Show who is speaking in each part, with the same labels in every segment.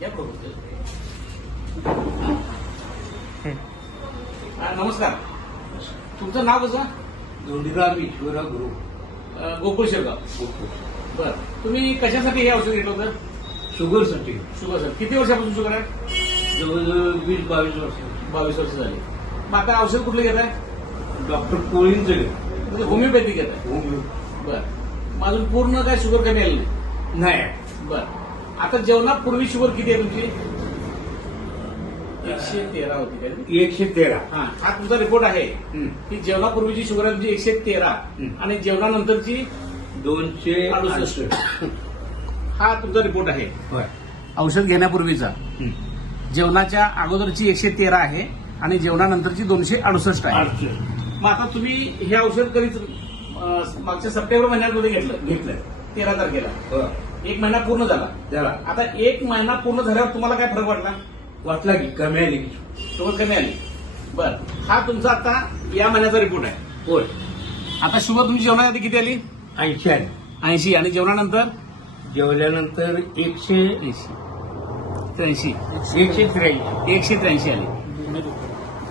Speaker 1: नमस्कार तुमचं नाव कसं
Speaker 2: धोंडीराम ईश्वरा गुरु
Speaker 1: गोकुळ शेगाव गोकुळ बर तुम्ही कशासाठी हे औषध घेतलं होतं शुगरसाठी सर किती वर्षापासून शुगर आहे
Speaker 2: जवळजवळ वीस बावीस वर्ष
Speaker 1: बावीस वर्ष झाली मग आता औषध कुठलं घेत आहे
Speaker 2: डॉक्टर कोळींचं घेत
Speaker 1: म्हणजे होमिओपॅथी घेत आहे होमिओ बरं अजून पूर्ण काय शुगर कमी आलं नाही बरं आता पूर्वी शुगर किती आहे तुमची
Speaker 2: एकशे तेरा होती
Speaker 1: एकशे तेरा हा हा तुमचा रिपोर्ट आहे की जेवणापूर्वीची शुगर आहे तुमची एकशे तेरा आणि जेवणानंतरची दोनशे अडुसष्ट हा तुमचा रिपोर्ट आहे औषध घेण्यापूर्वीचा जेवणाच्या अगोदरची एकशे तेरा आहे आणि जेवणानंतरची दोनशे अडुसष्ट आहे मग आता तुम्ही हे औषध कधीच मागच्या सप्टेंबर महिन्यामध्ये घेतलं घेतलंय तेरा तारखेला हो. एक महिना पूर्ण झाला झाला आता एक महिना पूर्ण झाल्यावर तुम्हाला काय फरक वाटला
Speaker 2: वाटला की कमी आली की
Speaker 1: सोबत कमी आली बर हा तुमचा आता या महिन्याचा रिपोर्ट आहे होय आता शुभ तुमची जेवणासाठी किती आली ऐंशी आली ऐंशी आणि जेवणानंतर
Speaker 2: जेवल्यानंतर एकशे ऐंशी त्र्याऐंशी एकशे त्र्याऐंशी
Speaker 1: एकशे त्र्याऐंशी आली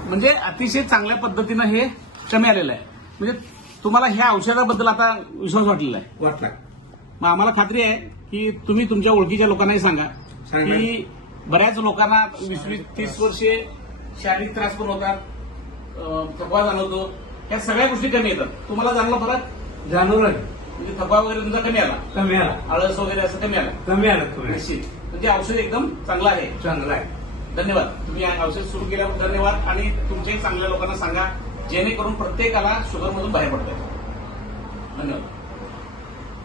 Speaker 1: म्हणजे अतिशय चांगल्या पद्धतीनं हे कमी आलेलं आहे म्हणजे तुम्हाला ह्या औषधाबद्दल आता विश्वास वाटलेला आहे वाटला मग आम्हाला खात्री आहे की तुम्ही तुमच्या ओळखीच्या लोकांनाही सांगा की बऱ्याच लोकांना वीस वीस तीस वर्षे शारीरिक त्रास पण होतात थकवा जाणवतो या सगळ्या गोष्टी कमी येतात तुम्हाला जाणलं फरक जाणवलं म्हणजे थकवा वगैरे तुमचा कमी आला कमी आला आळस वगैरे असं कमी आला
Speaker 2: कमी आला निश्चित
Speaker 1: म्हणजे औषध एकदम चांगलं आहे
Speaker 2: चांगलं आहे
Speaker 1: धन्यवाद तुम्ही औषध सुरू केल्यावर धन्यवाद आणि तुमच्याही चांगल्या लोकांना सांगा जेणेकरून प्रत्येकाला शुगरमधून बाहेर पडता धन्यवाद